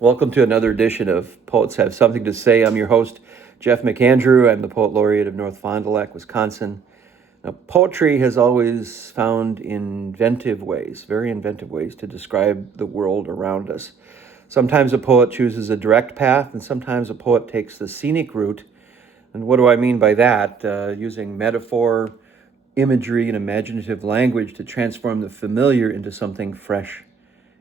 Welcome to another edition of Poets Have Something to Say. I'm your host, Jeff McAndrew. I'm the Poet Laureate of North Fond du Lac, Wisconsin. Now, poetry has always found inventive ways, very inventive ways, to describe the world around us. Sometimes a poet chooses a direct path, and sometimes a poet takes the scenic route. And what do I mean by that? Using metaphor, imagery, and imaginative language to transform the familiar into something fresh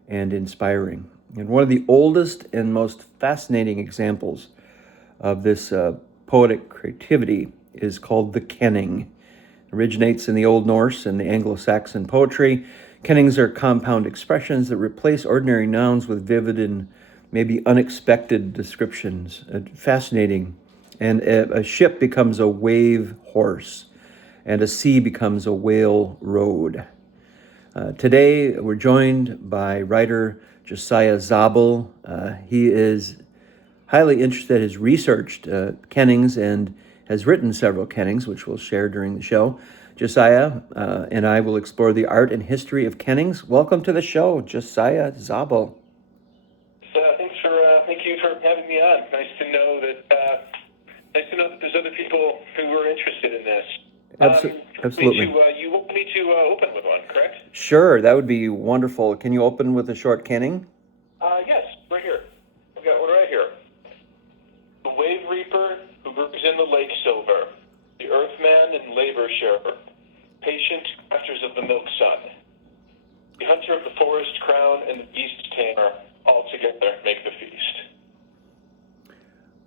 and inspiring. And one of the oldest and most fascinating examples of this poetic creativity is called the kenning. It originates in the Old Norse and the Anglo-Saxon poetry. Kennings are compound expressions that replace ordinary nouns with vivid and maybe unexpected descriptions. Fascinating. And a ship becomes a wave horse, and a sea becomes a whale road. Today, we're joined by writer Josiah Zabel. He is highly interested, has researched Kennings and has written several Kennings, which we'll share during the show. Josiah and I will explore the art and history of Kennings. Welcome to the show, Josiah Zabel. Thank you for having me on. Nice to know that there's other people who are interested in this. Absolutely. You want me to open with one, correct? Sure, that would be wonderful. Can you open with a short kenning? Yes, right here. I've got one right here. The wave reaper who brings in the lake silver, the earthman and labor sharer, patient crafters of the milk sun, the hunter of the forest crown and the beast tamer, all together make the feast.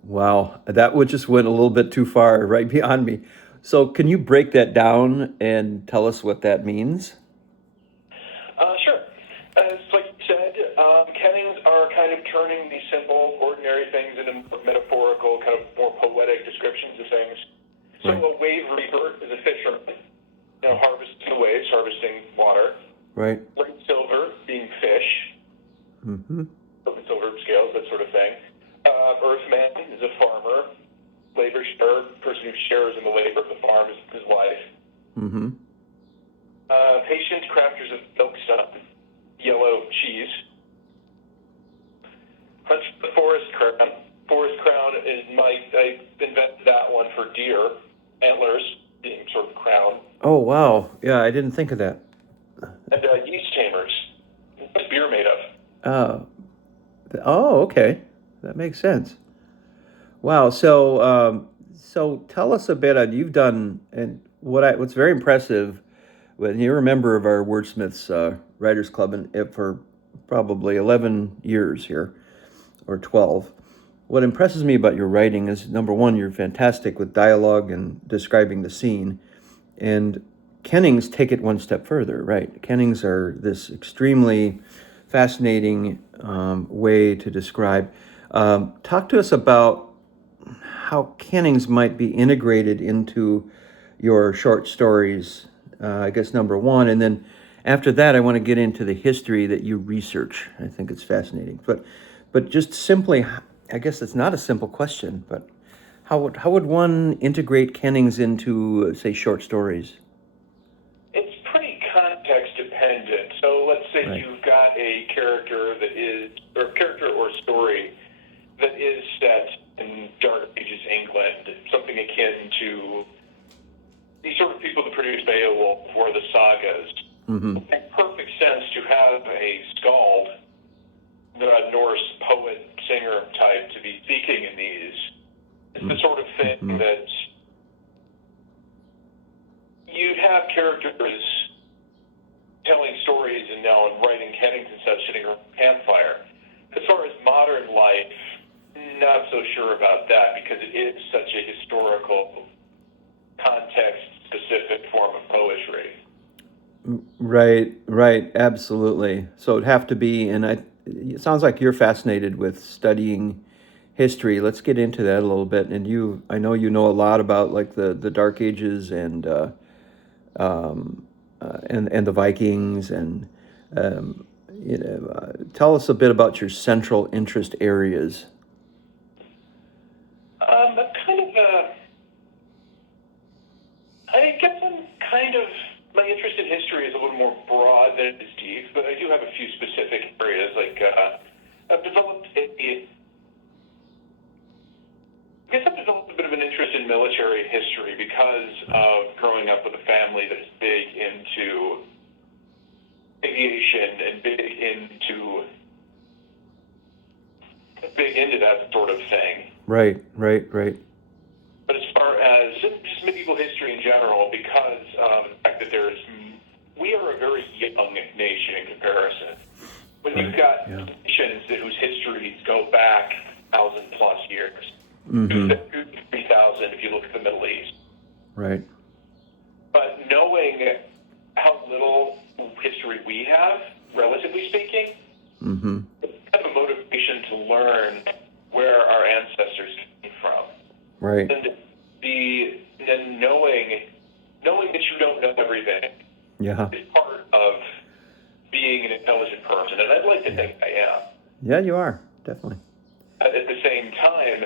Wow, that would just went a little bit too far, right beyond me. So can you break that down and tell us what that means? Sure. As like you said, kennings are kind of turning these simple, ordinary things into metaphorical, kind of more poetic descriptions of things. So Right. a wave reaper is a fisherman, harvesting the waves, harvesting water. Right. Lake silver being fish, Mm-hmm. silver scales, that sort of thing. Earthman is a farmer. Labor sharer, person who shares in the labor of the farm, is his wife. Mm-hmm. Patient crafters of milk sun, yellow cheese. Hunter the forest crown. Forest crown is I invented that one for deer. Antlers being sort of crown. Oh, wow. Yeah, I didn't think of that. And yeast tamers. What's beer made of? Okay. That makes sense. Wow. So tell us a bit on you've done, and what's very impressive when you're a member of our Wordsmiths Writers Club for probably 11 years here, or 12. What impresses me about your writing is, number one, you're fantastic with dialogue and describing the scene. And Kennings take it one step further, right? Kennings are this extremely fascinating way to describe. Talk to us about how Kennings might be integrated into your short stories, I guess, number one. And then after that, I want to get into the history that you research. I think it's fascinating. But just simply, I guess it's not a simple question, but how would one integrate Kennings into, say, short stories? It's pretty context dependent. So let's say Right. you've got a character or story that is set in Dark Ages England, something akin to these sort of people that produced Beowulf or the sagas. Mm-hmm. It makes perfect sense to have a skald, the Norse poet, singer type, to be speaking in these. It's the sort of thing that you'd have characters telling stories and writing Kennings and such sitting around a campfire. As far as modern life, not so sure about that because it is such a historical, context-specific form of poetry. Right, absolutely. So it'd have to be, and it sounds like you're fascinated with studying history. Let's get into that a little bit. And I know you know a lot about like the Dark Ages and the Vikings, and tell us a bit about your central interest areas. That's kind of I guess I'm kind of, my interest in history is a little more broad than it is deep, but I do have a few specific areas. Like I've developed a history because of growing up with a family that is big into aviation and big into that sort of thing. Right. But as far as just medieval history in general, because of the fact that we are a very young nation in comparison. When you've got nations whose histories go back 1,000+ years, 3,000 if you look at the Middle East. Right. But knowing how little history we have, relatively speaking, it's kind of a motivation to learn where our ancestors came from. Right. And knowing that you don't know everything is part of being an intelligent person, and I'd like to think I am. Yeah, you are, definitely. At the same time,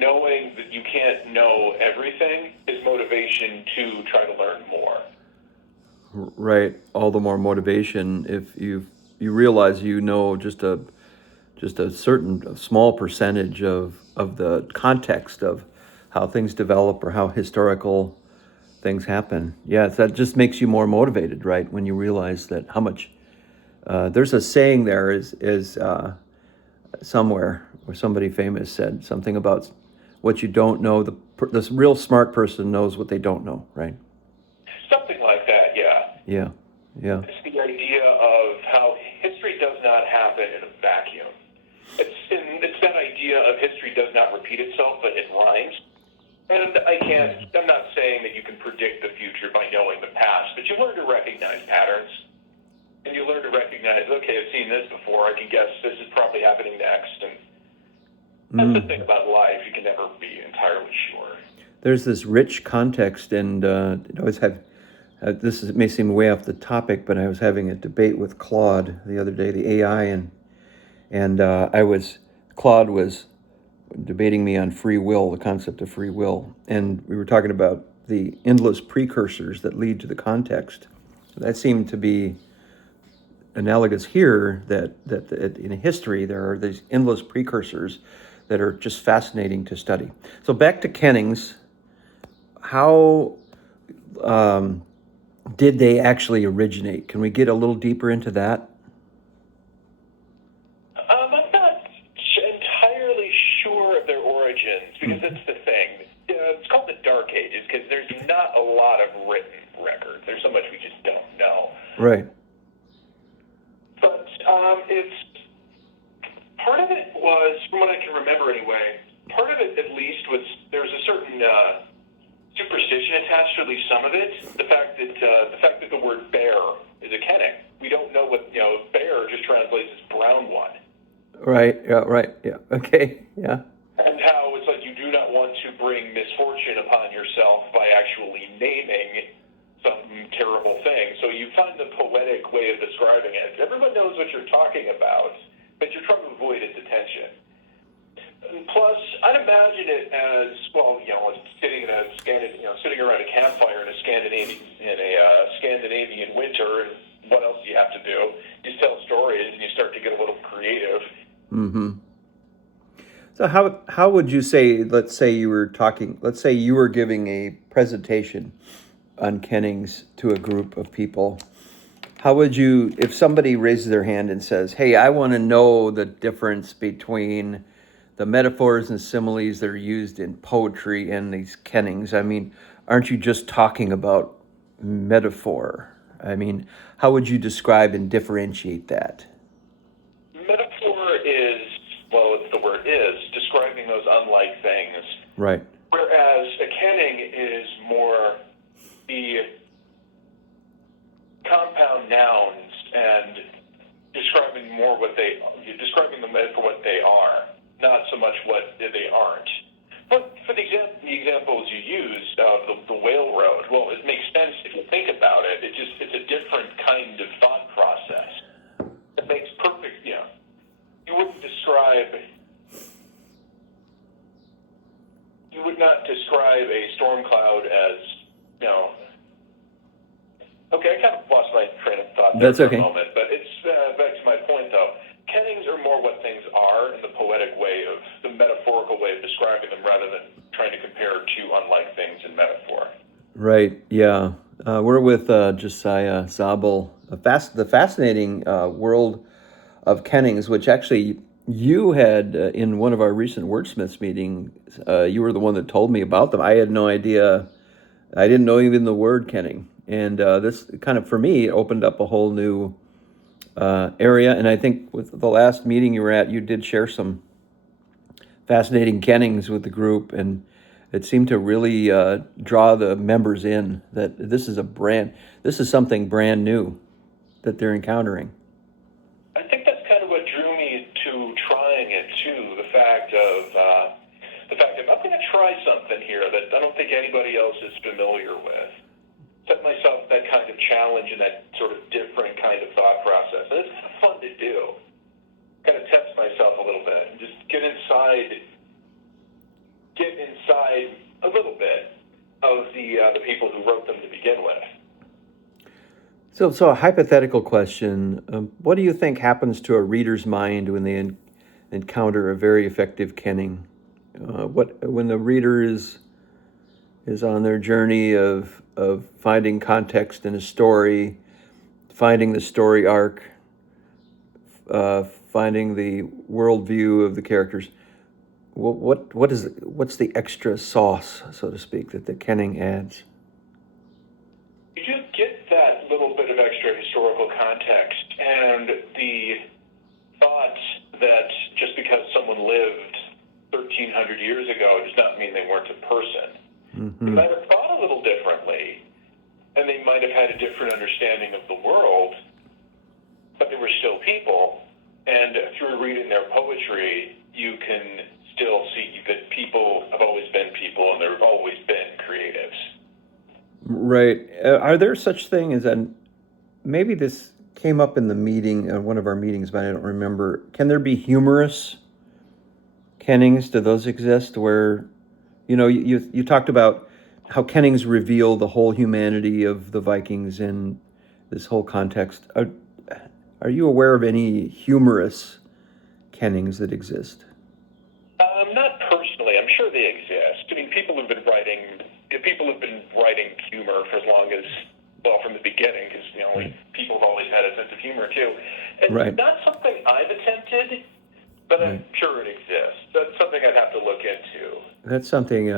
knowing that you can't know everything is motivation to try to learn more. Right. All the more motivation if you realize you know just a certain small percentage of the context of how things develop or how historical things happen. Yeah, that just makes you more motivated, right? When you realize that how much. There's a saying there is somewhere where somebody famous said something about what you don't know. The real smart person knows what they don't know, right? Something like that, yeah. Yeah. It's the idea of how history does not happen in a vacuum. It's that idea of history does not repeat itself, but it rhymes. And I'm not saying that you can predict the future by knowing the past, but you learn to recognize patterns. And you learn to recognize, okay, I've seen this before, I can guess this is probably happening next. And that's the thing about life, you can never be entirely sure. There's this rich context, and I always have, it may seem way off the topic, but I was having a debate with Claude the other day, the AI, and Claude was debating me on free will, the concept of free will, and we were talking about the endless precursors that lead to the context. That seemed to be analogous here, that in history there are these endless precursors that are just fascinating to study. So back to Kennings, how did they actually originate? Can we get a little deeper into that? I'm not entirely sure of their origins, because that's the thing. It's called the Dark Ages because there's not a lot of written records. There's so much we just don't know. Right. But it's part of it was, from what I can remember anyway, part of it at least was there was a certain superstition attached to at least some of it. The fact that the word bear is a Kenning. We don't know what bear just translates as brown one. Right. Yeah. Okay. Yeah. And how it's like you do not want to bring misfortune upon yourself by actually naming some terrible thing. So you find the poetic way of describing it. Everyone knows what you're talking about, but you're trying to avoid its attention. And plus, I'd imagine it as sitting around a campfire in a Scandinavian winter. And what else do you have to do? You just tell stories, and you start to get a little creative. So how would you say? Let's say you were giving a presentation on Kennings to a group of people. How would you, if somebody raises their hand and says, "Hey, I want to know the difference between the metaphors and similes that are used in poetry and these Kennings. I mean, aren't you just talking about metaphor? I mean, how would you describe and differentiate that?" Metaphor is, well, it's the word is, describing those unlike things. Right. Whereas a Kenning is more the compound nouns and describing them for what they are, not so much what they aren't. But for the examples you used of the whale road, well, it makes sense if you think about it. It's a different kind of thought process. It makes perfect, You would not describe a storm cloud as, Okay, I kind of lost my train of thought there for a moment, but it's back to my point, though. Kennings are more what things are in the poetic way of, the metaphorical way of describing them rather than trying to compare Right. Yeah. We're with Josiah Zabel, the fascinating world of Kennings, which actually you had in one of our recent wordsmiths meetings. You were the one that told me about them. I had no idea. I didn't know even the word Kenning, and this kind of for me opened up a whole new area. And I think with the last meeting you were at, you did share some fascinating Kennings with the group, and it seemed to really draw the members in that this is something brand new that they're encountering. I think that's kind of what drew me to trying it too. The fact that I'm going to try something here that I don't think anybody else is familiar with. Set myself that kind of challenge and that sort of different kind of thought process, and it's kind of fun to do. Kind of test myself a little bit and just get inside a little bit of the people who wrote them to begin with. So a hypothetical question: what do you think happens to a reader's mind when they encounter a very effective Kenning? When the reader is on their journey of finding context in a story, finding the story arc, finding the worldview of the characters. What's the extra sauce, so to speak, that the Kenning adds? You just get that little bit of extra historical context and the thought that just because someone lived 1,300 years ago does not mean they weren't a person. Mm-hmm. They might have thought a little differently, and they might have had a different understanding of the world, but they were still people. And through reading their poetry, you can still see that people have always been people, and there have always been creatives. Right. Are there such things, and maybe this came up in the meeting, one of our meetings, but I don't remember. Can there be humorous Kennings? Do those exist? Where, you talked about how Kennings reveal the whole humanity of the Vikings in this whole context. Are you aware of any humorous Kennings that exist? Not personally. I'm sure they exist. I mean, people have been writing humor for as long as, well, from the beginning, because people have always had a sense of humor too. It's Right. not something I've attempted, but I'm sure it exists. That's something I'd have to look into. That's something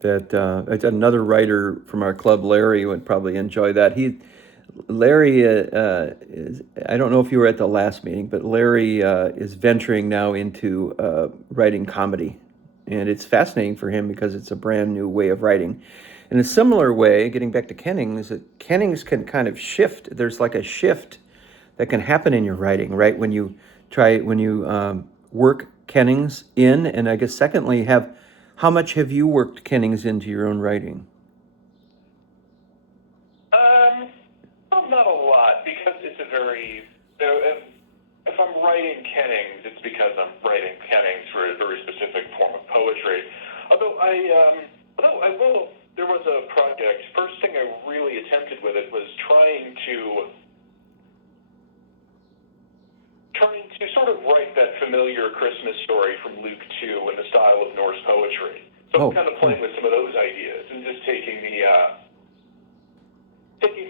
that it's another writer from our club, Larry, would probably enjoy that. Larry is, I don't know if you were at the last meeting, but Larry is venturing now into writing comedy. And it's fascinating for him because it's a brand new way of writing. In a similar way, getting back to Kennings, that Kennings can kind of shift. There's like a shift that can happen in your writing, right? When you work Kennings in, and I guess secondly, how much have you worked Kennings into your own writing? Not a lot, because it's if I'm writing Kennings, it's because I'm writing Kennings for a very specific form of poetry. There was a project. First thing I really attempted with it was trying to sort of write that familiar Christmas story from Luke 2 in the style of Norse poetry. So I'm kind of playing with some of those ideas and just taking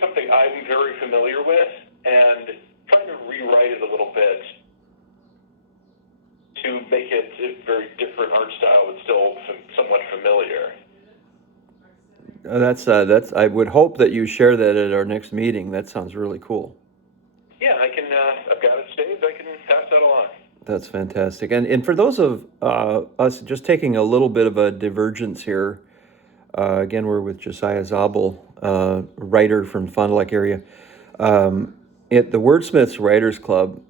something I'm very familiar with and trying to rewrite it a little bit to make it a very different art style but still somewhat familiar. That's I would hope that you share that at our next meeting. That sounds really cool. Yeah, I can. I've got it saved. I can pass that along. That's fantastic. And for those of us just taking a little bit of a divergence here, again, we're with Josiah Zabel, writer from Fond du Lac area. At the Wordsmiths Writers Club,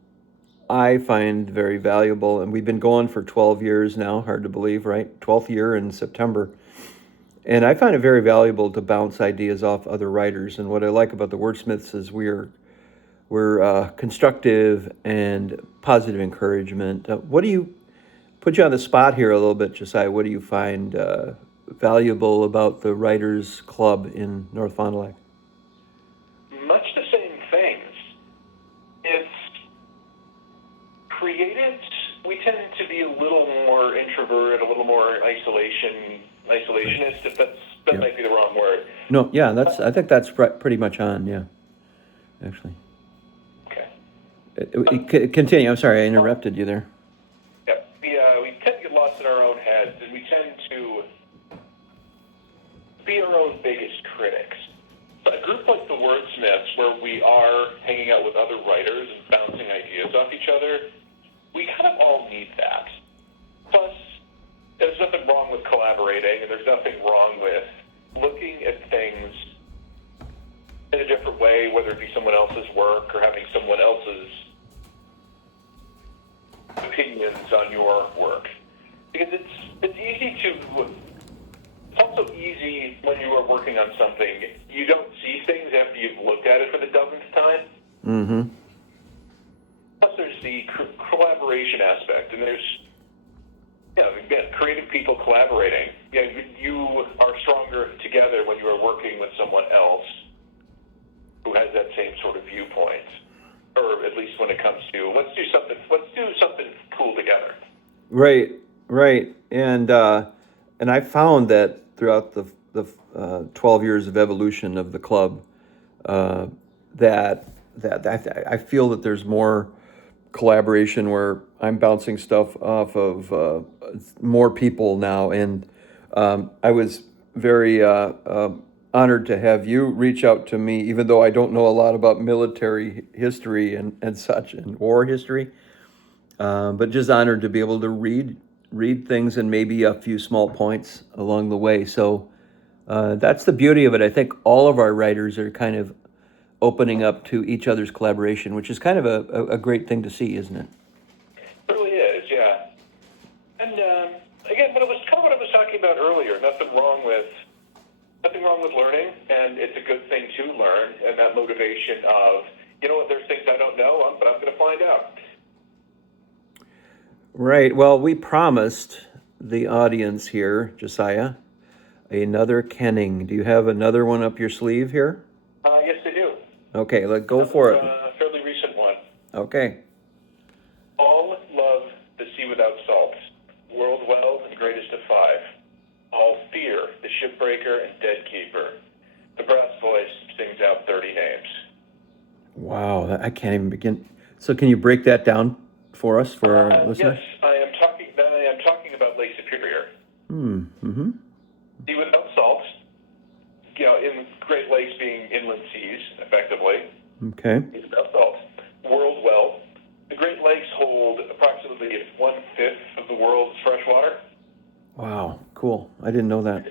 I find very valuable, and we've been going for 12 years now, hard to believe, right? 12th year in September. And I find it very valuable to bounce ideas off other writers. And what I like about the Wordsmiths is we're constructive and positive encouragement. What do you put you on the spot here a little bit, Josiah? What do you find valuable about the Writers Club in North Fond du Lac? Much the same things. It's created we tend to be a little more introverted, a little more isolationist. If that Yeah. might be the wrong word. No, yeah, I think that's pretty much on, yeah, actually. Okay. Continue, I'm sorry, I interrupted you there. Yeah, we tend to get lost in our own heads, and we tend to be our own biggest critics. But a group like the Wordsmiths, where we are hanging out with other writers and bouncing ideas off each other, we kind of all need that. Plus, there's nothing wrong with collaborating, and there's nothing wrong with looking at things in a different way, whether it be someone else's work or having someone else's opinions on your work. Because it's easy to... It's also easy when you are working on something, you don't see things after you've looked at it for the dozenth time. Mm-hmm. Plus, there's the collaboration aspect, and there's, again, creative people collaborating. Yeah, you are stronger together when you are working with someone else who has that same sort of viewpoint, or at least when it comes to let's do something cool together. Right, and I found that throughout the 12 years of evolution of the club, that I feel that there's more collaboration where I'm bouncing stuff off of more people now, and I was very honored to have you reach out to me, even though I don't know a lot about military history and such and war history. But just honored to be able to read things and maybe a few small points along the way. So that's the beauty of it. I think all of our writers are kind of opening up to each other's collaboration, which is kind of a great thing to see, isn't it? It really is, yeah. And again, but it was kind of what I was talking about earlier. Nothing wrong with learning, and it's a good thing to learn. And that motivation of, there's things I don't know, but I'm going to find out. Right. Well, we promised the audience here, Josiah, another Kenning. Do you have another one up your sleeve here? Yes, I do. Okay, let's go for it. A fairly recent one. Okay. All love the sea without salt, world well and greatest of five. All fear the shipbreaker and dead keeper. The brass voice sings out 30 names. Wow, I can't even begin. So can you break that down for us, for our listeners? Yes, I am talking about Lake Superior. Mm-hmm. Sea without salt, in Great Lakes being inland seas, effectively. Okay. Sea without salt. World well. The Great Lakes hold approximately 1/5 of the world's fresh water. Wow, cool. I didn't know that.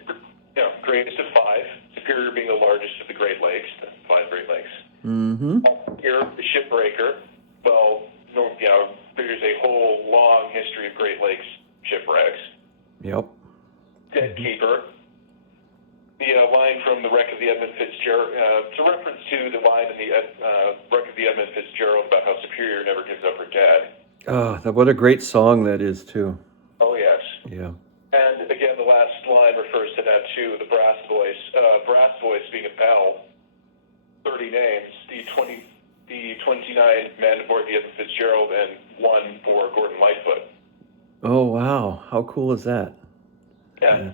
Greatest of five. Superior being the largest of the Great Lakes, the 5 Great Lakes. Mm-hmm. Here, the shipbreaker. Well, there's a whole long history of Great Lakes shipwrecks. Yep. Dead keeper. The line from the wreck of the Edmund Fitzgerald. It's a reference to the line in the wreck of the Edmund Fitzgerald about how Superior never gives up her dead. Oh, what a great song that is, too. Oh, yes. Yeah. And again, the last line refers to that too, the brass voice. Brass voice being a bell, 30 names, the 29 men aboard the Edmund Fitzgerald and 1 for Gordon Lightfoot. Oh, wow. How cool is that? Yeah.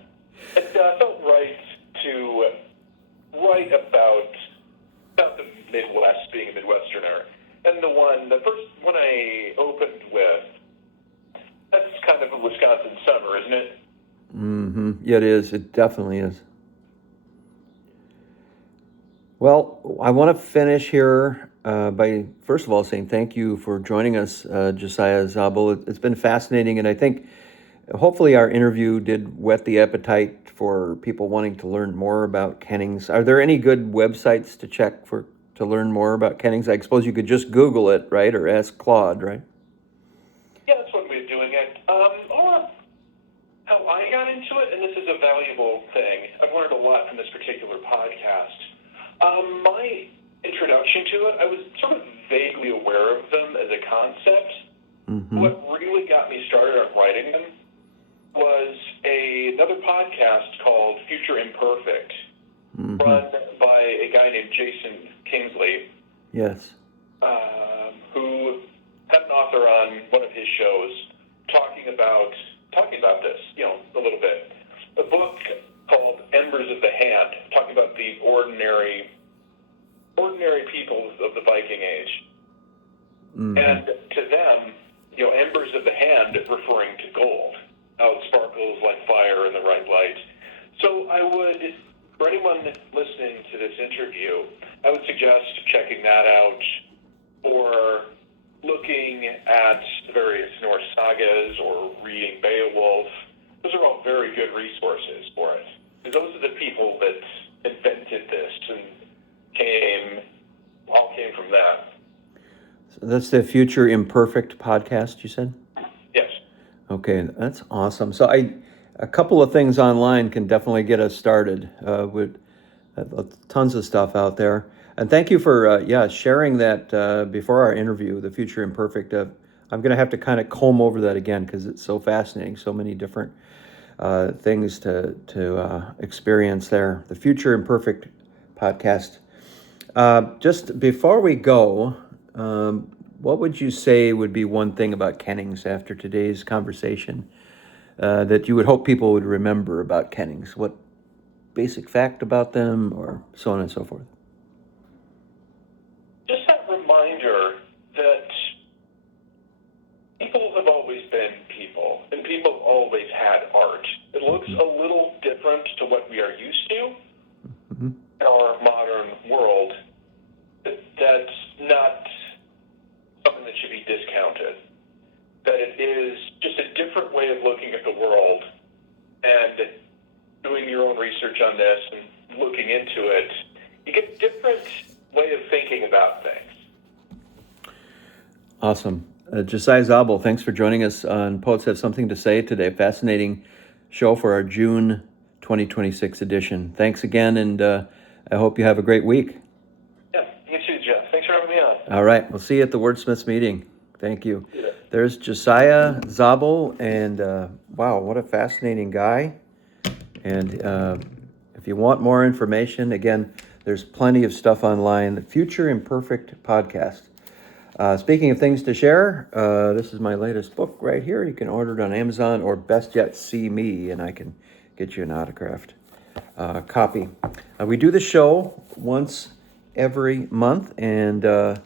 It felt right to write about the Midwest, being a Midwesterner. And the first one I opened with, that's kind of a Wisconsin summer, isn't it? Mm-hmm. Yeah, it is. It definitely is. Well, I want to finish here by, first of all, saying thank you for joining us, Josiah Zabel. It's been fascinating, and I think hopefully our interview did whet the appetite for people wanting to learn more about Kennings. Are there any good websites to check to learn more about Kennings? I suppose you could just Google it, right, or ask Claude, right? Yeah, that's one way of doing it. Or how I got into it, and this is a valuable thing. I've learned a lot from this particular podcast. My introduction to it, I was sort of vaguely aware of them as a concept. Mm-hmm. What really got me started on writing them was another podcast called Future Imperfect, mm-hmm. run by a guy named Jason Kingsley. Yes. Who had an author on one of his shows talking about this, a little bit. A book called Embers of the Hand, talking about the ordinary people of the Viking Age. Mm-hmm. And to them, embers of the hand referring to gold. How it sparkles like fire in the right light. So I would, for anyone listening to this interview, I would suggest checking that out or looking at the various Norse sagas or reading Beowulf. Those are all very good resources for it. Because those are the people that invented this and all came from that. So that's the Future Imperfect podcast, you said? Yes. Okay, that's awesome. So a couple of things online can definitely get us started with tons of stuff out there. And thank you for sharing that before our interview, the Future Imperfect. I'm going to have to kind of comb over that again because it's so fascinating. So many different things to experience there. The Future Imperfect podcast. Just before we go, what would you say would be one thing about Kennings after today's conversation that you would hope people would remember about Kennings? What basic fact about them, or so on and so forth? Just that reminder that people have always been people, and people have always had art. It looks a little different to what we are used to in our modern world. That's not something that should be discounted. That it is just a different way of looking at the world, and doing your own research on this and looking into it, you get a different way of thinking about things. Awesome. Josiah Zabel, thanks for joining us on Poets Have Something to Say today. Fascinating show for our June 2026 edition. Thanks again, and I hope you have a great week. Yeah, you too, Jeff. Thanks for having me on. All right, we'll see you at the Wordsmiths meeting. Thank you. Yeah. There's Josiah Zabel, and wow, what a fascinating guy. And if you want more information, again, there's plenty of stuff online. The Future Imperfect podcast. Speaking of things to share, this is my latest book right here. You can order it on Amazon, or best yet, see me, and I can get you an autographed copy. We do the show once every month, and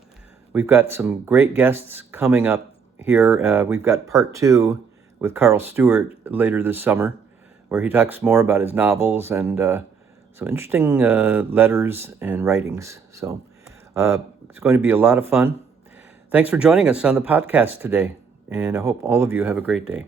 we've got some great guests coming up here. We've got part 2 with Carl Stewart later this summer, where he talks more about his novels and some interesting letters and writings. So it's going to be a lot of fun. Thanks for joining us on the podcast today, and I hope all of you have a great day.